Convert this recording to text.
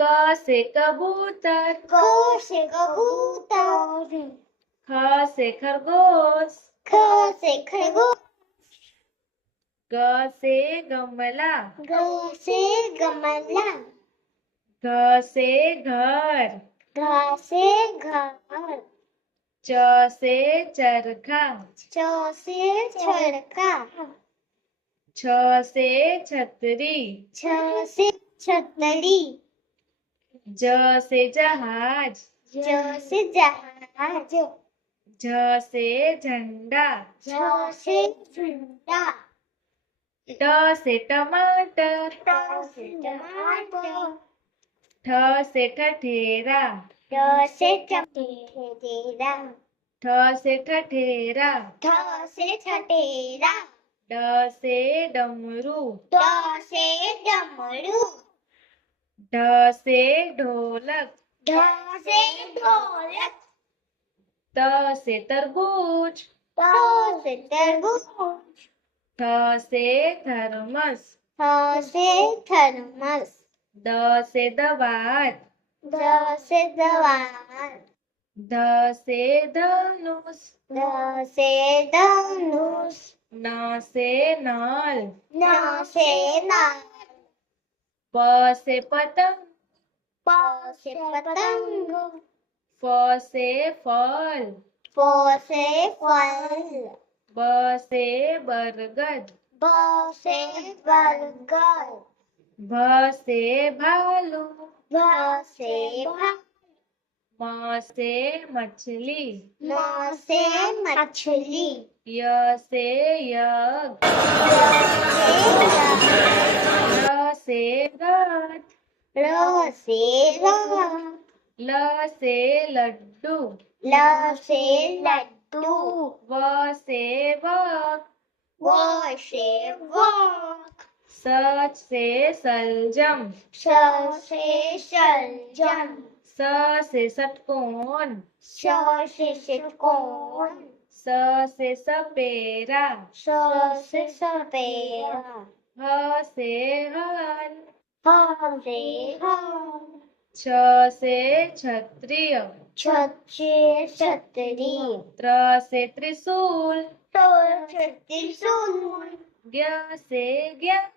क से कबूतर, क से कबूतर, ख से खरगोश, ख से खरगोश, ग से गमला, ग से गमला, घ से घर, घ से घर, च से चरखा, च से चरखा, छ से छतरी, छ से छतरी, ज से जहाज, ज से जहाज, झ से झंडा, झ से झंडा, ट से टमाटर, ट से टमाटर, ठ से ठठेरा, ठ से ठठेरा, ठ से ठठेरा, ठ से ठठेरा, ड से डमरू, ड से डमरू, ढ से ढोलक, ढ से ढोलक, त से तरबूज, त से तरबूज, थ से थर्मस, थ से थर्मस, द से दवात, द से दवात, ध से धनुष, ध से धनुष, न से नल, न से नाल, प से पतंग, प से पतंग, फ से फल, फ से फल, ब से बरगद, ब से बरगद, भ से भालू, भ से भालू, म से मछली, म से मछली, य से यज्ञ, य र से से रथ, र से रथ, ल से लड्डू, ल से लड्डू, व से वक, व से वक, स से सलजम, स से सलजम, स से षटकोण, स से षटकोण, स से सपेरा, स से सपेरा, ह से हल, ह से हल, छ से क्षत्रिय, छ से छतरी, त्र से त्रिशूल, ट से त्रिशूल, ज्ञ से ज्ञान,